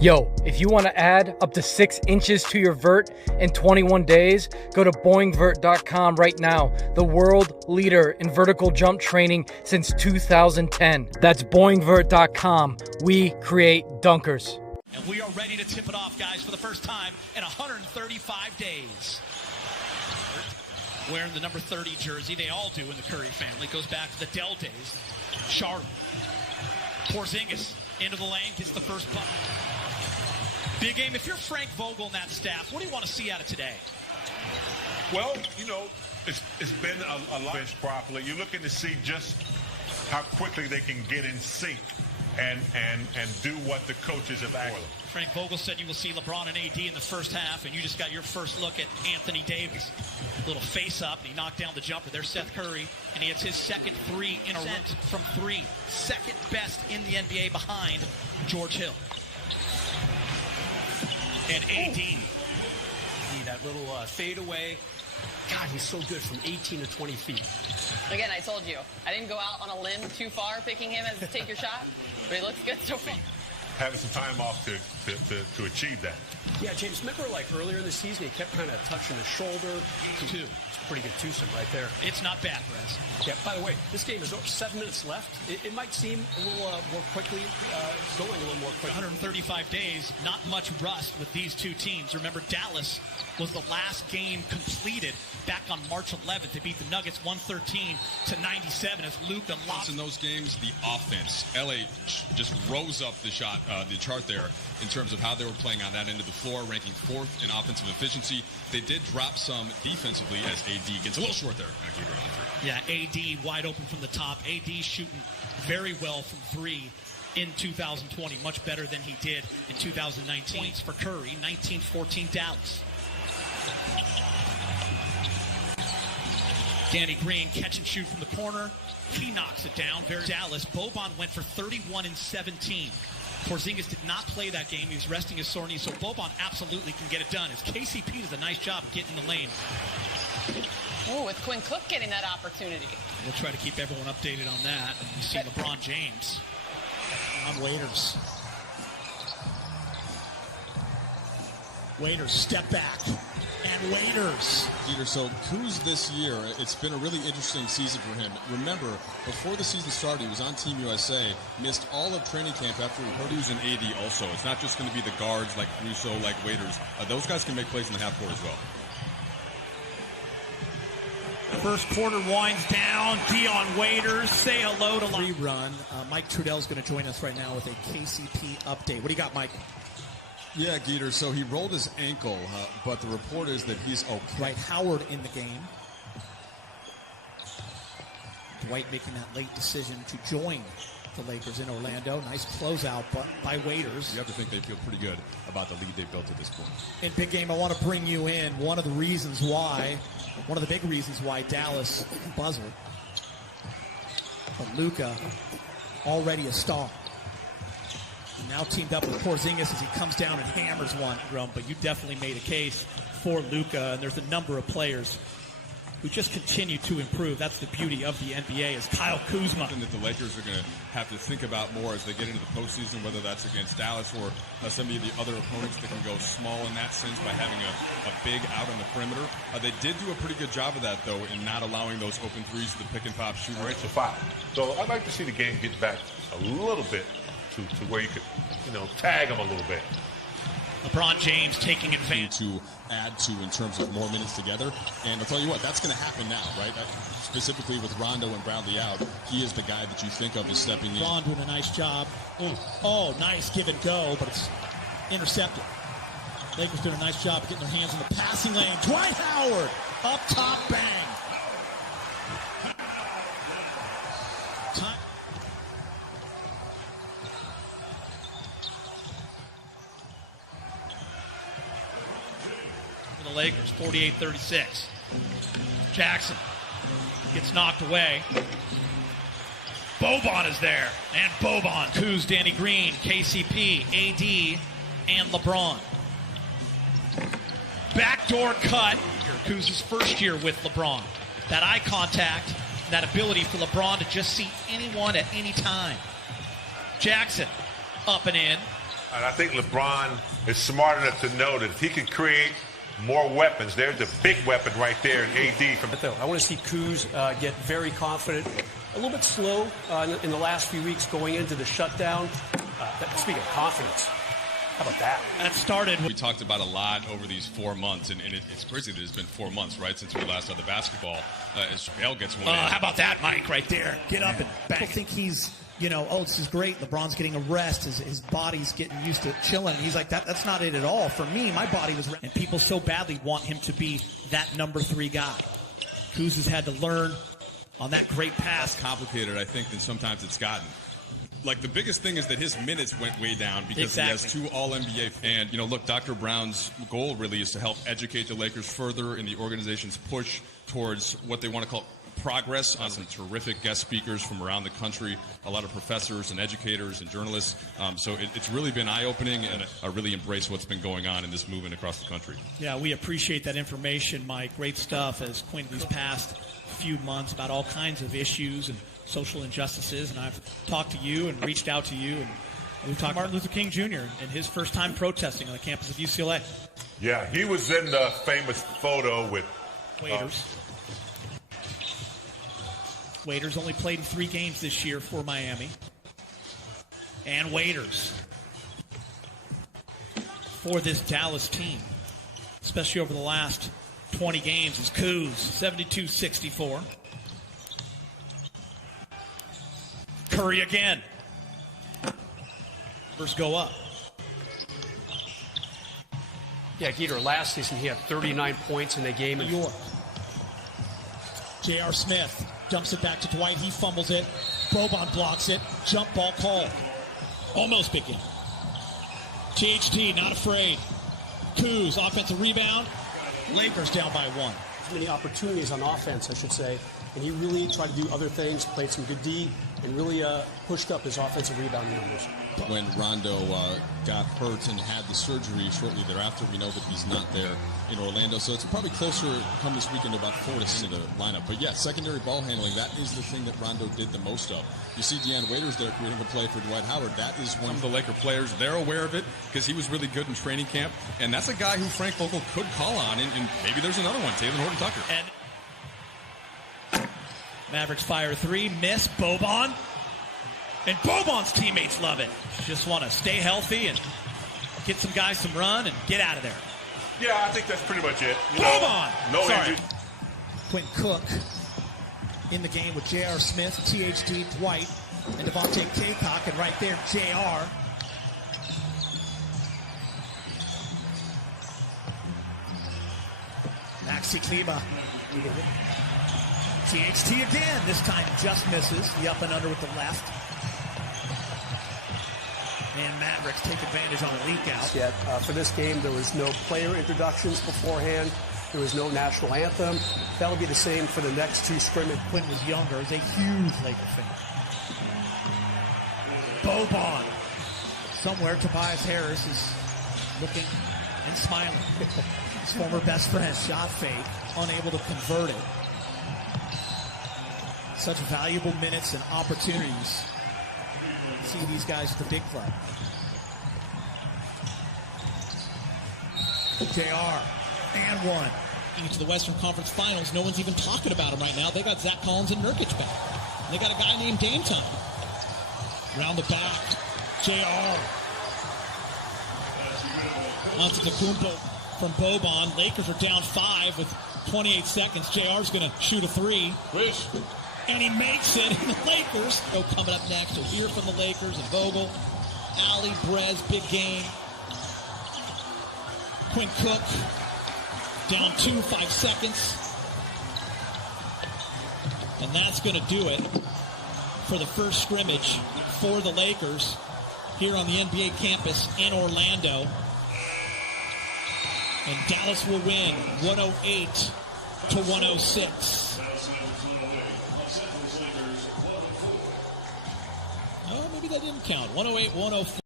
Yo, if you want to add up to 6 inches to your vert in 21 days, go to boingvert.com right now, the world leader in vertical jump training since 2010. That's boingvert.com. We create dunkers. And we are ready to tip it off, guys, for the first time in 135 days. Wearing the number 30 jersey, they all do in the Curry family. Goes back to the Dell days. Charlotte. Porzingis into the lane, gets the first bucket. Big game. If you're Frank Vogel and that staff, what do you want to see out of today? Well, you know, it's been a lot properly. You're looking to see just how quickly they can get in sync and do what the coaches have asked. Frank Vogel said you will see LeBron and AD in the first half, and you just got your first look at Anthony Davis. Little face up, and he knocked down the jumper. There's Seth Curry, and he hits his second three in a row from three. Second best in the NBA behind George Hill. And AD. That little fadeaway. God, he's so good from 18 to 20 feet. Again, I told you, I didn't go out on a limb too far picking him as a take your shot, but he looks good so far. Having some time off to achieve that. Yeah, James, remember like earlier in the season, he kept kind of touching his shoulder. Two. It's a pretty good twosome right there. It's not bad, Rez. Yeah, by the way, this game is 7 minutes left. It might seem a little more quickly, going a little more quickly. 135 days, not much rust with these two teams. Remember, Dallas was the last game completed back on March 11th. They beat the Nuggets 113 to 97 as Luka lost. In those games, the offense, LA just rose up the chart there in terms of how they were playing on that end of the floor, ranking 4th in offensive efficiency. They did drop some defensively as AD gets a little short there. Yeah, AD wide open from the top. AD shooting very well from three in 2020, much better than he did in 2019. Points for Curry, 19-14 Dallas. Danny Green catch and shoot from the corner. He knocks it down. Very Dallas. Boban went for 31 and 17. Porzingis did not play that game. He was resting his sore knee, so Boban absolutely can get it done. As KCP does a nice job of getting in the lane. Oh, with Quinn Cook getting that opportunity. We'll try to keep everyone updated on that. You see LeBron James on Waiters. Waiters step back. And Waiters. Peter, so Kuz this year, it's been a really interesting season for him. Remember, before the season started, he was on Team USA, missed all of training camp after he heard he was an AD also. It's not just going to be the guards like Russo, like Waiters. Those guys can make plays in the half court as well. First quarter winds down. Dion Waiters, say hello to rerun. Mike Trudell's going to join us right now with a KCP update. What do you got, Mike? Yeah, Geeter, so he rolled his ankle, but the report is that he's okay. Dwight Howard in the game. Dwight making that late decision to join the Lakers in Orlando. Nice closeout by Waiters. You have to think they feel pretty good about the lead they built at this point. In big game, I want to bring you in. One of the big reasons why Dallas buzzer. But Luka, already a star. And now teamed up with Porzingis as he comes down and hammers one, Grum. But you definitely made a case for Luka, and there's a number of players who just continue to improve. That's the beauty of the NBA is Kyle Kuzma. Something that the Lakers are going to have to think about more as they get into the postseason, whether that's against Dallas or some of the other opponents that can go small in that sense by having a big out on the perimeter. They did do a pretty good job of that, though, in not allowing those open threes to the pick-and-pop shooter. Right to foul. So I'd like to see the game get back a little bit to where you could, tag them a little bit. LeBron James taking advantage. To add to in terms of more minutes together. And I'll tell you what, that's going to happen now, right? Specifically with Rondo and Bradley out, he is the guy that you think of as stepping in. Ron doing a nice job. Oh, nice give and go, but it's intercepted. Lakers doing a nice job of getting their hands in the passing lane. Dwight Howard, up top, bang. Time. The Lakers, 48-36. Jackson gets knocked away. Boban is there, and Boban. Kuz, Danny Green, KCP, AD, and LeBron. Backdoor cut. Kuz's first year with LeBron. That eye contact, that ability for LeBron to just see anyone at any time. Jackson, up and in. And I think LeBron is smart enough to know that if he can create more weapons, there's a big weapon right there in AD. I want to see Kuz get very confident, a little bit slow in the last few weeks going into the shutdown. Speaking of confidence, how about that? That started. We talked about a lot over these 4 months, and it's crazy that it's been 4 months, right, since we last saw the basketball. As JaVale gets one in. How about that, Mike, right there? Get up and back. I think he's, this is great. LeBron's getting a rest. His body's getting used to chilling. He's like, that's not it at all. For me, my body was... And people so badly want him to be that number 3 guy. Kuz has had to learn on that great pass. Complicated, I think, than sometimes it's gotten. Like, the biggest thing is that his minutes went way down because he has 2 All-NBA. And, look, Dr. Brown's goal really is to help educate the Lakers further in the organization's push towards what they want to call progress. On some terrific guest speakers from around the country, a lot of professors and educators and journalists. So it's really been eye-opening, and I really embrace what's been going on in this movement across the country. Yeah, we appreciate that information, Mike. Great stuff as Quinn these past few months about all kinds of issues and social injustices. And I've talked to you and reached out to you, and we've talked to Martin Luther King Jr. and his first time protesting on the campus of UCLA. Yeah, he was in the famous photo with Waiters. Waiters only played in 3 games this year for Miami. And Waiters for this Dallas team, especially over the last 20 games, is Kuz, 72-64. Curry again. Numbers go up. Yeah, Geeter, last season he had 39 points in a game in New York. J.R. Smith dumps it back to Dwight. He fumbles it. Boban blocks it. Jump ball called. Almost big game. THT not afraid. Kuz, offensive rebound. Lakers down by 1. Many opportunities on offense, I should say. And he really tried to do other things, played some good D, and really pushed up his offensive rebound numbers. When Rondo got hurt and had the surgery shortly thereafter, we know that he's not there in Orlando. So it's probably closer come this weekend to about 4 to 6 in the lineup. But yeah, secondary ball handling, that is the thing that Rondo did the most of. You see Deanne Waiters there creating a play for Dwight Howard. That is one of the Laker players. They're aware of it because he was really good in training camp. And that's a guy who Frank Vogel could call on. And maybe there's another one, Taylor Horton-Tucker. And Mavericks fire 3, miss. Boban. And Boban's teammates love it. Just want to stay healthy and get some guys some run and get out of there. Yeah, I think that's pretty much it. Boban! No injury. Quinn Cook in the game with J.R. Smith, THD, Dwight, and Devontae Kaycock, and right there, J.R. Maxi Kleba. THT again, this time just misses. The up and under with the left. And Mavericks take advantage on a leak out. Yet, for this game, there was no player introductions beforehand. There was no national anthem. That'll be the same for the next 2 scrimmages. Quinn was younger, is a huge Laker fan. Boban. Somewhere Tobias Harris is looking and smiling. His former best friend, shot fake, unable to convert it. Such valuable minutes and opportunities. See these guys at the big club. JR, and 1. Into the Western Conference Finals, no one's even talking about him right now. They got Zach Collins and Nurkic back. They got a guy named Dame Time. Round the back, JR. Antetokounmpo from Boban. Lakers are down 5 with 28 seconds. JR's going to shoot a 3. Wish. And he makes it, and the Lakers go coming up next. We'll hear from the Lakers and Vogel. Ali, Brez, big game. Quinn Cook, down 2, 5 seconds. And that's going to do it for the first scrimmage for the Lakers here on the NBA campus in Orlando. And Dallas will win 108-106. Oh, maybe that didn't count. 108-104.